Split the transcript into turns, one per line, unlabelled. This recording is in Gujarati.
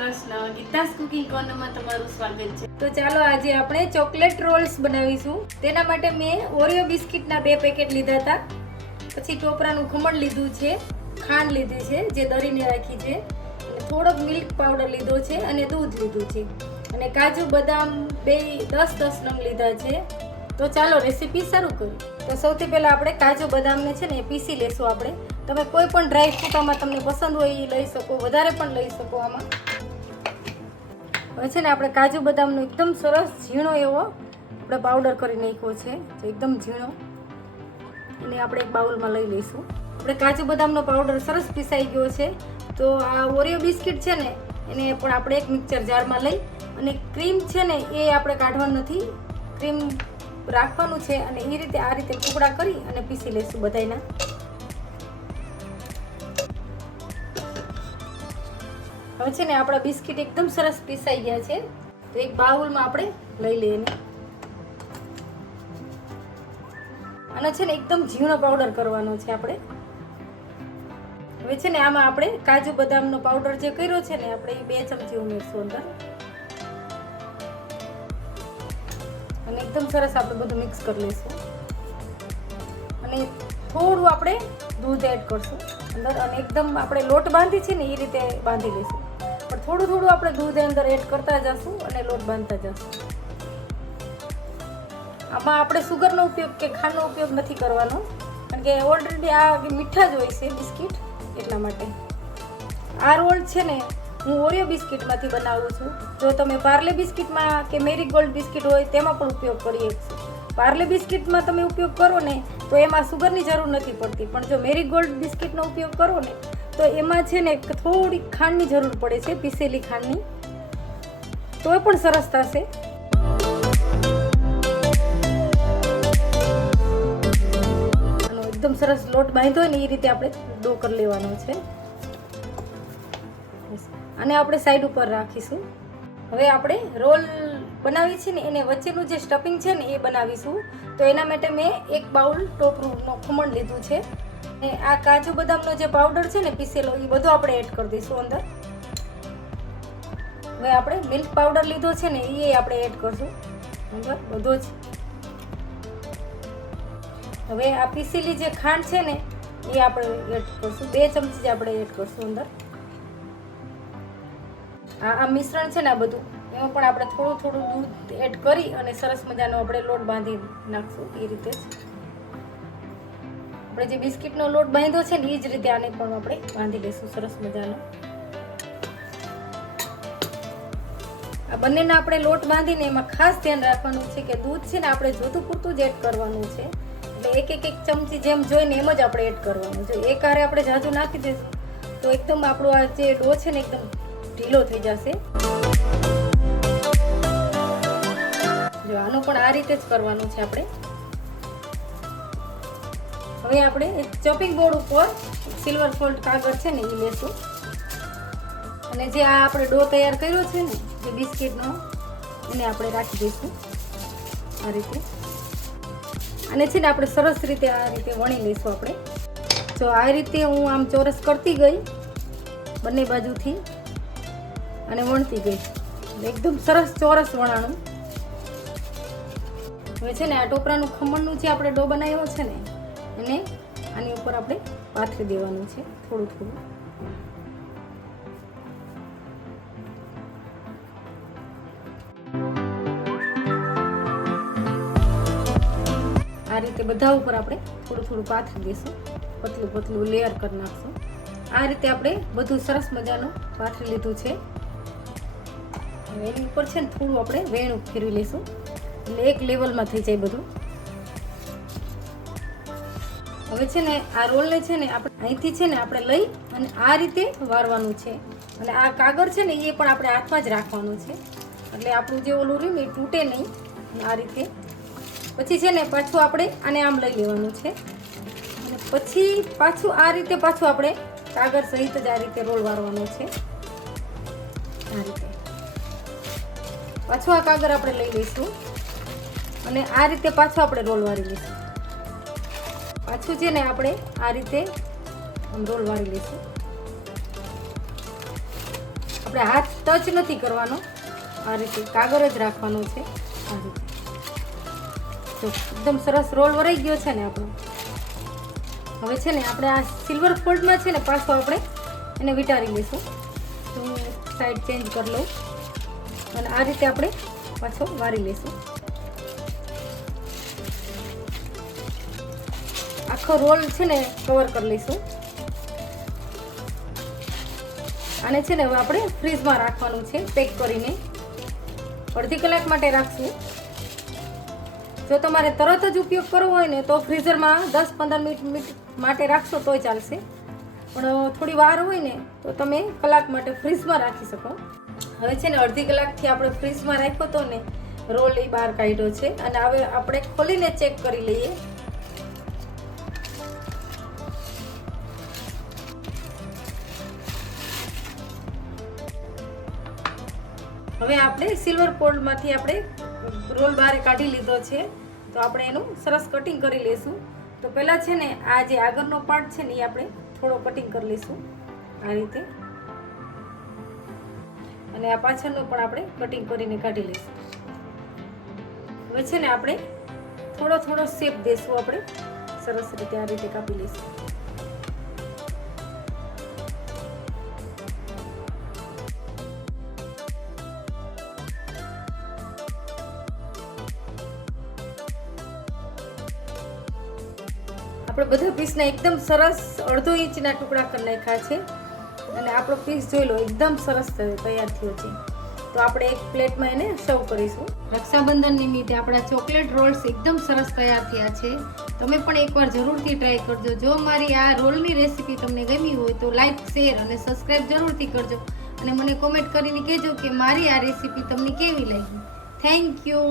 કૃષ્ણ ગીતાસ કુકિંગ કોર્નરમાં તમારું સ્વાગત છે.
તો ચાલો આજે આપણે ચોકલેટ રોલ્સ બનાવીશું. તેના માટે મેં ઓરિયો બિસ્કિટના બે પેકેટ લીધા હતા. પછી ટોપરાનું ખમણ લીધું છે, ખાંડ લીધી છે, જે દરીને રાખી છે. થોડોક મિલ્ક પાવડર લીધો છે અને દૂધ લીધું છે. અને કાજુ બદામ બે દસ દસ નંગ લીધા છે. તો ચાલો રેસીપી શરૂ કરીએ. તો સૌથી પહેલાં આપણે કાજુ બદામને છે ને એ પીસી લેશું આપણે. તમે કોઈ પણ ડ્રાય ફ્રૂટ આમાં તમને પસંદ હોય એ લઈ શકો, વધારે પણ લઈ શકો આમાં. હવે છે ને આપણે કાજુ બદામનો એકદમ સરસ ઝીણો એવો આપણે પાવડર કરી નાખ્યો છે તો એકદમ ઝીણો. એને આપણે એક બાઉલમાં લઈ લઈશું. આપણે કાજુ બદામનો પાવડર સરસ પીસાઈ ગયો છે. તો આ ઓરિયો બિસ્કિટ છે ને, એને પણ આપણે એક મિક્સર જારમાં લઈ અને ક્રીમ છે ને એ આપણે કાઢવાનું નથી, ક્રીમ રાખવાનું છે અને એ રીતે આ રીતે ટુકડા કરી અને પીસી લઈશું બધાયના. છે ને આપણા બિસ્કિટ એકદમ સરસ પીસાઈ ગયા છે. તો એક બાઉલમાં આપણે લઈ લઈએ આનો છે ને એકદમ ઝીણો પાવડર કરવાનો છે આપણે. હવે છે ને આમાં આપણે કાજુ બદામનો પાવડર જે કર્યો છે ને આપણે એ બે ચમચી ઉમેરશું અંદર. અને એકદમ સરસ આપણે બધું મિક્સ કરી લઈશું. અને થોડું આપણે દૂધ એડ કરશું. અંદર અને એકદમ આપણે લોટ બાંધી છે ને એ રીતે બાંધી લઈશું. થોડું થોડું આપણે દૂધ અંદર એડ કરતા જશું અને લોટ બાંધતા જશું. આમાં આપણે સુગરનો ઉપયોગ કે ખાંડનો ઉપયોગ નથી કરવાનો, કારણ કે ઓલરેડી આ મીઠા જ હોય છે બિસ્કિટ એટલા માટે. આ રોલ છે ને હું ઓરિયો બિસ્કિટમાંથી બનાવું છું. જો તમે પાર્લે બિસ્કિટમાં કે મેરી ગોલ્ડ બિસ્કિટ હોય તેમાં પણ ઉપયોગ કરીએ પાર્લે બિસ્કિટમાં તમે ઉપયોગ કરો ને તો એમાં સુગરની જરૂર નથી પડતી. પણ જો મેરી ગોલ્ડ બિસ્કિટનો ઉપયોગ કરો ને તો એમાં છે ને થોડી ખાંડની જરૂર પડે છે, પીસેલી ખાંડની. તો એ પણ સરસ થશે. એકદમ સરસ લોટ બાંધ્યો ને એ રીતે આપણે ડો કરી લેવાનો છે. અને આપણે સાઈડ ઉપર રાખીશું. હવે આપણે રોલ બનાવી છે ને, એને વચ્ચેનું જે સ્ટફિંગ છે ને એ બનાવીશું. તો એના માટે મેં એક બાઉલ ટોપરૂનો ખમણ લીધું છે. આ કાજુ બદામનો જે પાવડર છે ને પીસેલો એ બધો આપણે એડ કરી દઈશું અંદર. હવે આપણે મિલ્ક પાવડર લીધો છે ને એ આપણે એડ કરશું. અંદર, બધો જ. હવે આ પીસેલી જે ખાંડ છે ને એ આપણે એડ કરશું. બે ચમચી આપણે એડ કરશું અંદર. આ આ મિશ્રણ છે ને આ બધું, એમાં પણ આપણે થોડું થોડું દૂધ એડ કરી અને સરસ મજાનો આપણે લોટ બાંધી નાખશું, એ રીતે જ. આપણે જે બિસ્કિટનો લોટ બાંધ્યો છે ને એ જ રીતે આને પણ આપણે બાંધી લઈશું. સરસ મજાનો. આ બંનેના આપણે લોટ બાંધીને એમાં ખાસ ધ્યાન રાખવાનું છે કે દૂધ છે ને આપણે જોતું પૂરતું જ એડ કરવાનું છે. એટલે એક એક એક ચમચી જેમ જોઈને એમ જ આપણે એડ કરવાનું. છે એક આરે આપણે જાજુ નાખી દઈશું, તો એકદમ આપણો આ જે ડો છે ને, એકદમ ઢીલો થઈ જશે. જો આનું પણ આ રીતે જ કરવાનું છે આપણે. હવે આપણે ચોપિંગ બોર્ડ ઉપર સિલ્વર ફોલ્ટ કાગળ છે ને એ લેશું. અને જે આ આપણે ડો તૈયાર કર્યો છે ને જે બિસ્કિટનો, એને આપણે રાખી દઈશું આ રીતે. અને છે ને આપણે સરસ રીતે આ રીતે વણી લઈશું આપણે. જો આ રીતે હું આમ ચોરસ કરતી ગઈ, બંને બાજુથી, અને વણતી ગઈ. એકદમ સરસ ચોરસ વણાણું. હવે છે ને આ ટોપરાનું ખમણનું જે આપણે ડો બનાવ્યો છે ને એને આની ઉપર આપણે પાથરી દેવાનું છે, થોડું થોડું. આ રીતે બધા ઉપર આપણે થોડું થોડું પાથરી દઈશું પતલું પતલું લેયર કરી નાખશું. આ રીતે આપણે બધું સરસ મજાનું પાથરી લીધું છે. એની ઉપર છે ને થોડું આપણે વેણું ફેરવી લઈશું એટલે એક લેવલમાં થઈ જાય બધું. હવે છે ને આ રોલને છે ને આપણે અહીંથી છે ને આપણે લઈ અને આ રીતે વારવાનું છે. અને આ કાગળ છે ને એ પણ આપણે હાથમાં જ રાખવાનું છે. એટલે આપણું જે ઓલું રહ્યું એ તૂટે નહીં. આ રીતે. પછી છે ને પાછું આપણે આને આમ લઈ લેવાનું છે. અને પછી પાછું આ રીતે પાછું આપણે કાગળ સહિત જ આ રીતે રોલ વારવાનો છે. આ રીતે. પાછું આ કાગળ આપણે લઈ લઈશું. અને આ રીતે પાછું આપણે રોલ વારી લઈશું. પાછું છે ને આપણે આ રીતે રોલ વાળી લઈશું. આપણે હાથ ટચ નથી કરવાનો. આ રીતે કાગળ જ રાખવાનો છે. આ રીતે. જો, એકદમ સરસ રોલ વરાઈ ગયો છે ને આપણો. હવે છે ને આપણે આ સિલ્વર ફોલ્ડમાં છે ને પાછો આપણે એને વિટારી લઈશું. તો હું સાઈડ ચેન્જ કરી લઉં. અને આ રીતે આપણે પાછો વારી લઈશું. આખો રોલ છે ને કવર કરી લઈશું. આને છે ને હવે આપણે ફ્રીજમાં રાખવાનું છે પેક કરીને. અડધી કલાક માટે રાખશું. જો તમારે તરત જ ઉપયોગ કરવો હોય ને તો ફ્રીઝરમાં દસ પંદર મિનિટ માટે રાખશો તોય ચાલશે. પણ થોડી વાર હોય ને તો તમે કલાક માટે ફ્રીઝમાં રાખી શકો. હવે છે ને અડધી કલાકથી આપણે ફ્રીઝમાં રાખ્યો હતો ને રોલ એ બહાર કાઢ્યો છે. અને હવે આપણે ખોલીને ચેક કરી લઈએ. હવે આપણે સિલ્વર પોલ્ડમાંથી આપણે રોલ બહાર કાઢી લીધો છે. તો આપણે એનું સરસ કટિંગ કરી લઈશું. તો પહેલાં છે ને, આ જે આગળનો પાર્ટ છે ને, એ આપણે થોડો કટિંગ કરી લઈશું. આ રીતે. અને આ પાછળનો પણ આપણે કટિંગ કરીને કાઢી લઈશું. હવે છે ને, આપણે થોડો થોડો શેપ દેશું આપણે. સરસ રીતે આ રીતે કાપી લઈશું. આપણે બધા પીસના એકદમ સરસ અડધો ઇંચના ટુકડા કરી નાખ્યા છે. અને આપણો પીસ જોઈ લો, એકદમ સરસ તૈયાર થયો છે. તો આપણે એક પ્લેટમાં એને સર્વ કરીશું. રક્ષાબંધન નિમિત્તે આપણા ચોકલેટ રોલ્સ એકદમ સરસ તૈયાર થયા છે. તમે પણ એકવાર જરૂરથી ટ્રાય કરજો. જો મારી આ રોલની રેસીપી તમને ગમી હોય તો લાઈક શેર અને સબસ્ક્રાઈબ જરૂરથી કરજો. અને મને કોમેન્ટ કરીને કહેજો કે મારી આ રેસીપી તમને કેવી લાગી. Thank you